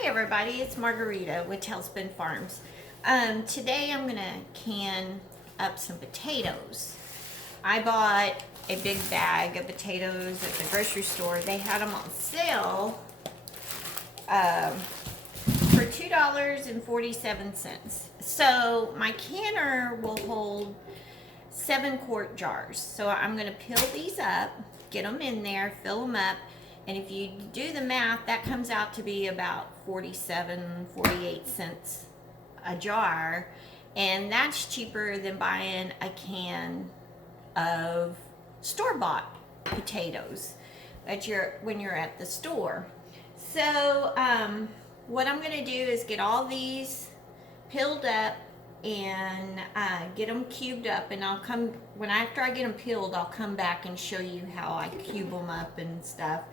Hi everybody, it's Margarita with Tailspin Farms. Today I'm gonna can up some potatoes. I bought a big bag of potatoes at the grocery store. They had them on sale for $2.47. So my canner will hold 7-quart jars. So I'm gonna peel these up, get them in there, fill them up. And if you do the math, that comes out to be about 48 cents a jar. And that's cheaper than buying a can of store-bought potatoes when you're at the store. So what I'm gonna do is get all these peeled up and get them cubed up, and after I get them peeled, I'll come back and show you how I cube them up and stuff,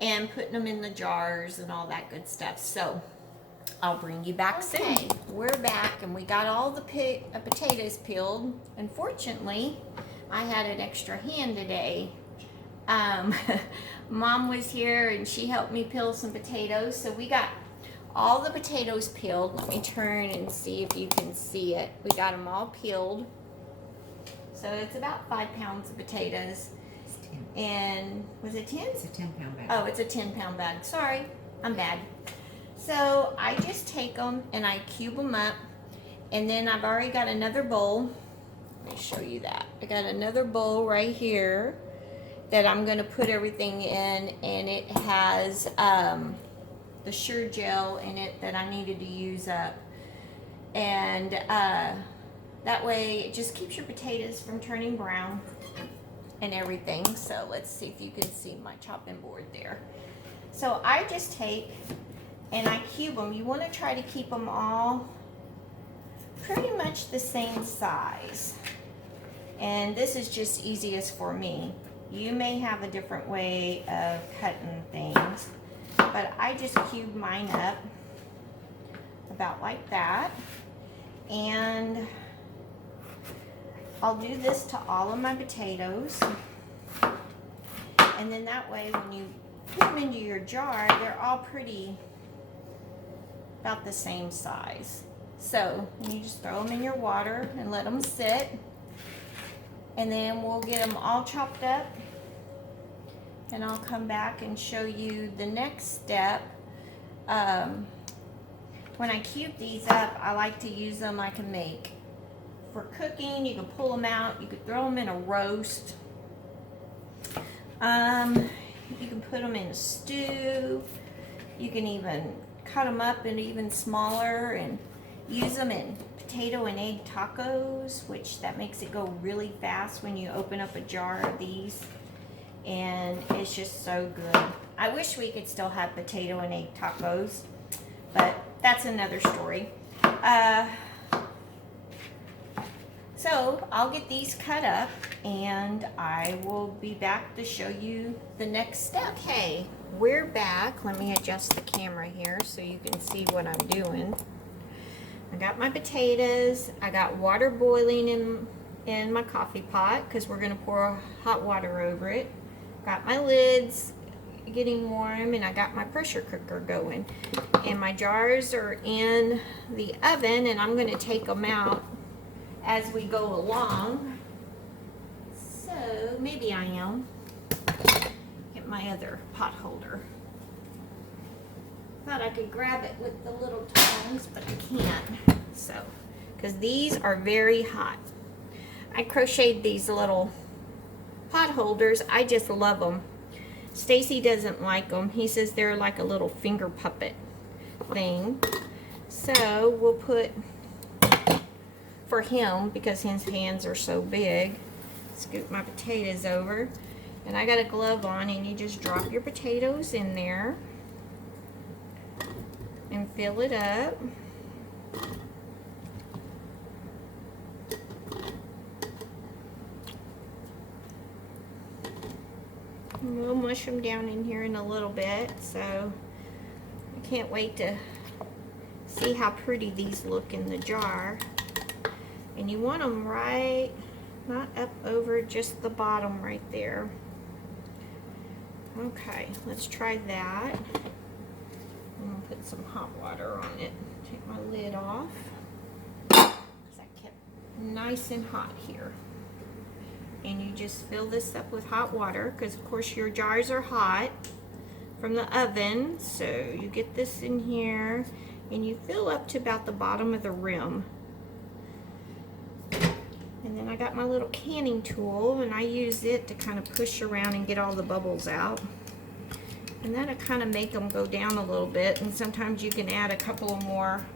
and putting them in the jars and all that good stuff. So I'll bring you back soon. We're back and we got all the potatoes peeled. Unfortunately, I had an extra hand today. Mom was here and she helped me peel some potatoes. So we got all the potatoes peeled. Let me turn and see if you can see it. We got them all peeled. So it's about 5 pounds of potatoes. And was it 10? It's a 10-pound bag. Oh, it's a 10-pound bag. Sorry, I'm bad. So I just take them and I cube them up, and then I've already got another bowl. Let me show you that. I got another bowl right here that I'm going to put everything in, and it has the Sure gel in it that I needed to use up, and that way it just keeps your potatoes from turning brown and everything. So let's see if you can see my chopping board there. So I just take and I cube them. You want to try to keep them all pretty much the same size. And this is just easiest for me. You may have a different way of cutting things, but I just cube mine up about like that. And I'll do this to all of my potatoes, and then that way when you put them into your jar, they're all pretty about the same size. So you just throw them in your water and let them sit, and then we'll get them all chopped up, and I'll come back and show you the next step. When I cube these up, I like to use them. I can make for cooking. You can pull them out, you could throw them in a roast, you can put them in a stew, you can even cut them up into even smaller and use them in potato and egg tacos, which that makes it go really fast when you open up a jar of these, and it's just so good. I wish we could still have potato and egg tacos, but that's another story. So I'll get these cut up and I will be back to show you the next step. Okay, we're back. Let me adjust the camera here so you can see what I'm doing. I got my potatoes. I got water boiling in my coffee pot because we're going to pour hot water over it. Got my lids getting warm, and I got my pressure cooker going. And my jars are in the oven, and I'm going to take them out as we go along. So maybe I am. Get my other pot holder. Thought I could grab it with the little tongs, but I can't. So, because these are very hot. I crocheted these little pot holders. I just love them. Stacy doesn't like them. He says they're like a little finger puppet thing. So we'll put, for him, because his hands are so big, scoop my potatoes over, and I got a glove on, and you just drop your potatoes in there and fill it up. And we'll mush them down in here in a little bit. So I can't wait to see how pretty these look in the jar. And you want them right, not up over, just the bottom right there. Okay, let's try that. I'm gonna put put some hot water on it. Take my lid off. Because I kept nice and hot here. And you just fill this up with hot water, because of course your jars are hot from the oven. So you get this in here and you fill up to about the bottom of the rim. And then I got my little canning tool, and I use it to kind of push around and get all the bubbles out. And that'll kind of make them go down a little bit, and sometimes you can add a couple of more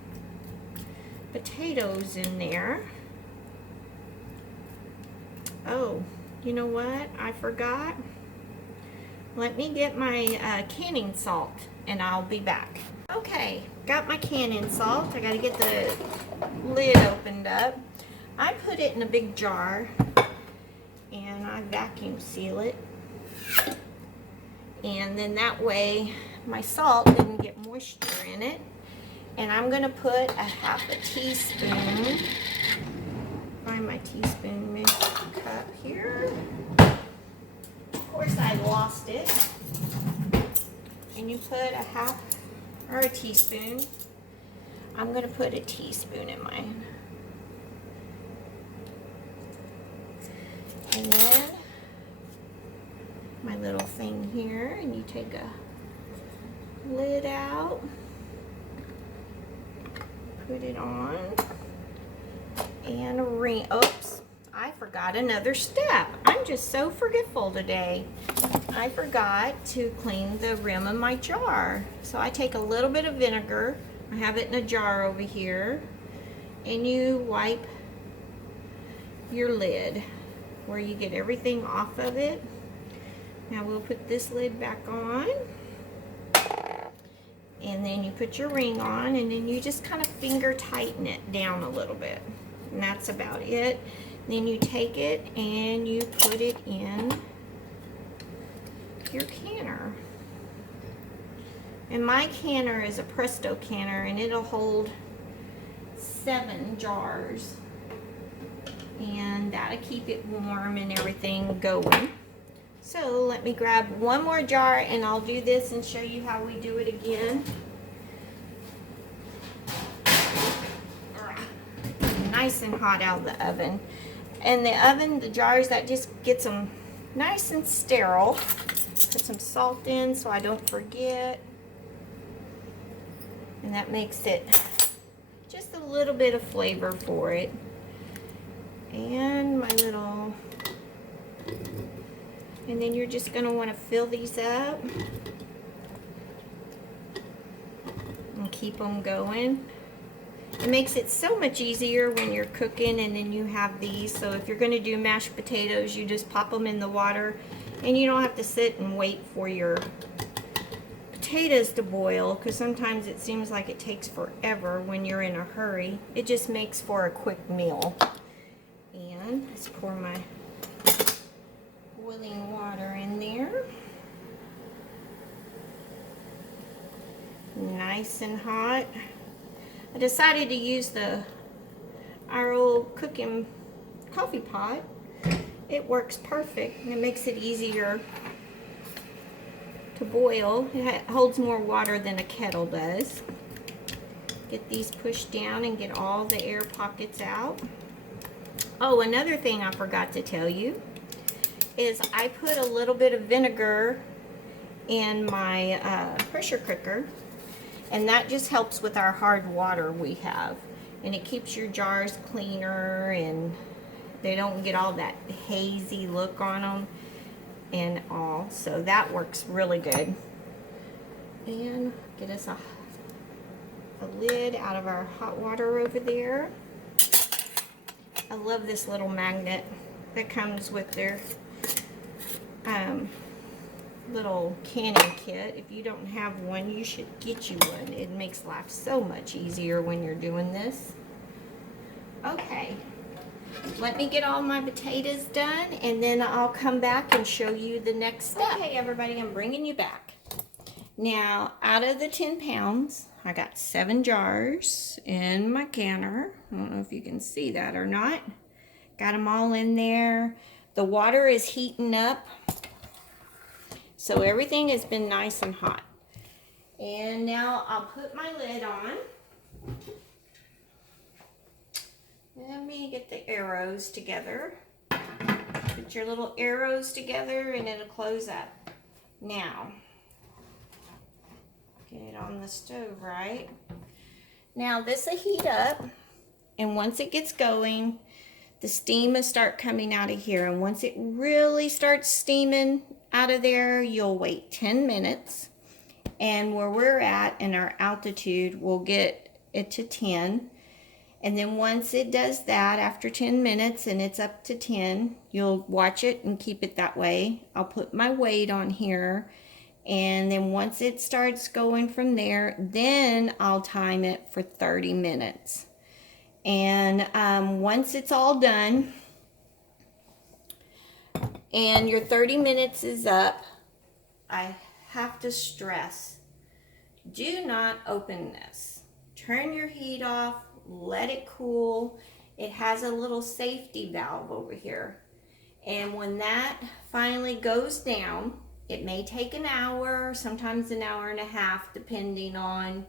potatoes in there. Oh, you know what? I forgot. Let me get my canning salt, and I'll be back. Okay, got my canning salt. I gotta get the lid opened up. I put it in a big jar, and I vacuum seal it. And then that way my salt didn't get moisture in it. And I'm gonna put a half a teaspoon, find my teaspoon measure cup here. Of course I lost it. And you put a half or a teaspoon. I'm gonna put a teaspoon in mine. And then my little thing here, and you take a lid out, put it on, and a ring. Oops, I forgot another step. I'm just so forgetful today. I forgot to clean the rim of my jar. So I take a little bit of vinegar, I have it in a jar over here, and you wipe your lid where you get everything off of it. Now we'll put this lid back on, and then you put your ring on, and then you just kind of finger tighten it down a little bit, and that's about it. Then you take it and you put it in your canner. And my canner is a Presto canner, and it'll hold 7 jars. And that'll keep it warm and everything going. So let me grab one more jar, and I'll do this and show you how we do it again. Nice and hot out of the oven. And the oven, the jars, that just gets them nice and sterile. Put some salt in so I don't forget. And that makes it just a little bit of flavor for it. And my little, and then you're just going to want to fill these up and keep them going. It makes it so much easier when you're cooking and then you have these. So if you're going to do mashed potatoes, you just pop them in the water, and you don't have to sit and wait for your potatoes to boil, because sometimes it seems like it takes forever when you're in a hurry. It just makes for a quick meal. And let's pour my boiling water in there. Nice and hot. I decided to use our old cooking coffee pot. It works perfect, and it makes it easier to boil. It holds more water than a kettle does. Get these pushed down and get all the air pockets out. Oh, another thing I forgot to tell you is I put a little bit of vinegar in my pressure cooker, and that just helps with our hard water we have, and it keeps your jars cleaner, and they don't get all that hazy look on them and all. So that works really good. And get us a lid out of our hot water over there. I love this little magnet that comes with their little canning kit. If you don't have one, you should get you one. It makes life so much easier when you're doing this. Okay, let me get all my potatoes done, and then I'll come back and show you the next step. Okay, everybody, I'm bringing you back. Now, out of the 10 pounds, I got 7 jars in my canner. I don't know if you can see that or not. Got them all in there. The water is heating up, so everything has been nice and hot. And now I'll put my lid on. Let me get the arrows together. Put your little arrows together and it'll close up. Now, get it on the stove, right? Now this will heat up, and once it gets going, the steam will start coming out of here. And once it really starts steaming out of there, you'll wait 10 minutes. And where we're at in our altitude, we'll get it to 10. And then once it does that, after 10 minutes and it's up to 10, you'll watch it and keep it that way. I'll put my weight on here. And then once it starts going from there, then I'll time it for 30 minutes. And once it's all done and your 30 minutes is up, I have to stress, do not open this. Turn your heat off, let it cool. It has a little safety valve over here. And when that finally goes down, it may take an hour, sometimes an hour and a half, depending on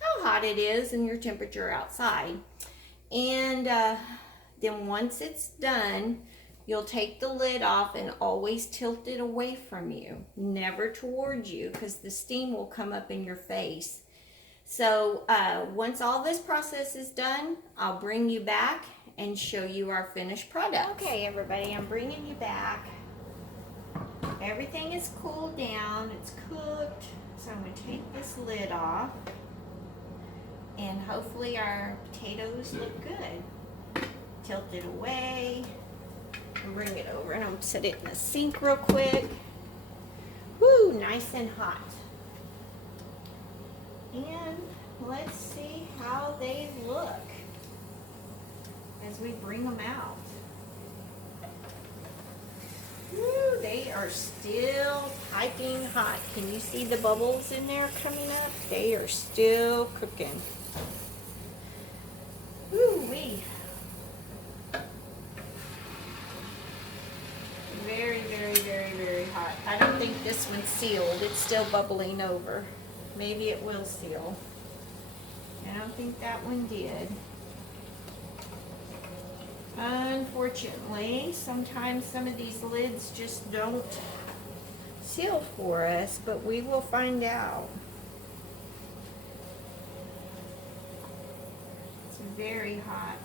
how hot it is and your temperature outside. And then once it's done, you'll take the lid off and always tilt it away from you, never towards you, because the steam will come up in your face. So once all this process is done, I'll bring you back and show you our finished product. Okay, everybody, I'm bringing you back. Everything is cooled down, it's cooked. So I'm going to take this lid off, and hopefully our potatoes look good. Tilt it away, and bring it over, and I'll set it in the sink real quick. Woo, nice and hot. And let's see how they look as we bring them out. Woo, they are still piping hot. Can you see the bubbles in there coming up? They are still cooking. Woo-wee. Very, very, very, very hot. I don't think this one's sealed. It's still bubbling over. Maybe it will seal. I don't think that one did. Unfortunately, sometimes some of these lids just don't seal for us, but we will find out. It's very hot.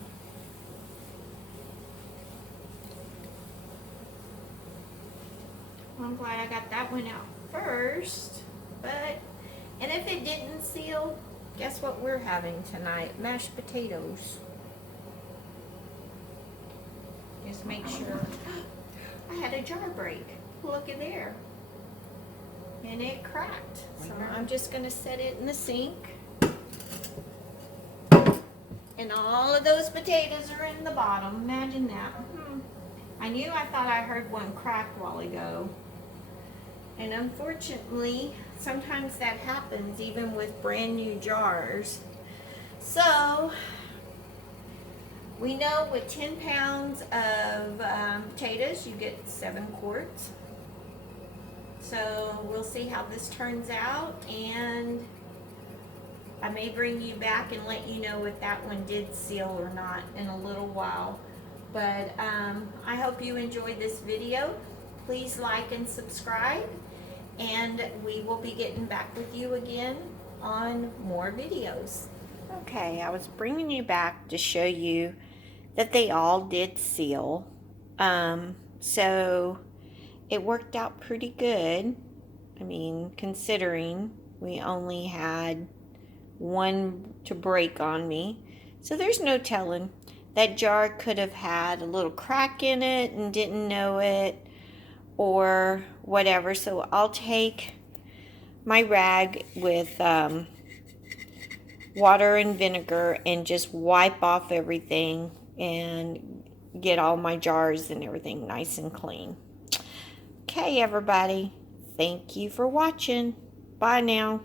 I'm glad I got that one out first, and if it didn't seal, guess what we're having tonight? Mashed potatoes. Just make sure. I had a jar break. Look at there. And it cracked. So I'm just going to set it in the sink. And all of those potatoes are in the bottom. Imagine that. I thought I heard one crack a while ago. And unfortunately, sometimes that happens even with brand new jars. So we know with 10 pounds of potatoes, you get 7 quarts. So we'll see how this turns out, and I may bring you back and let you know if that one did seal or not in a little while. But I hope you enjoyed this video. Please like and subscribe, and we will be getting back with you again on more videos. Okay, I was bringing you back to show you that they all did seal. So it worked out pretty good. I mean, considering we only had one to break on me. So there's no telling. That jar could have had a little crack in it and didn't know it, or whatever. So I'll take my rag with water and vinegar and just wipe off everything and get all my jars and everything nice and clean. Okay, everybody. Thank you for watching. Bye now.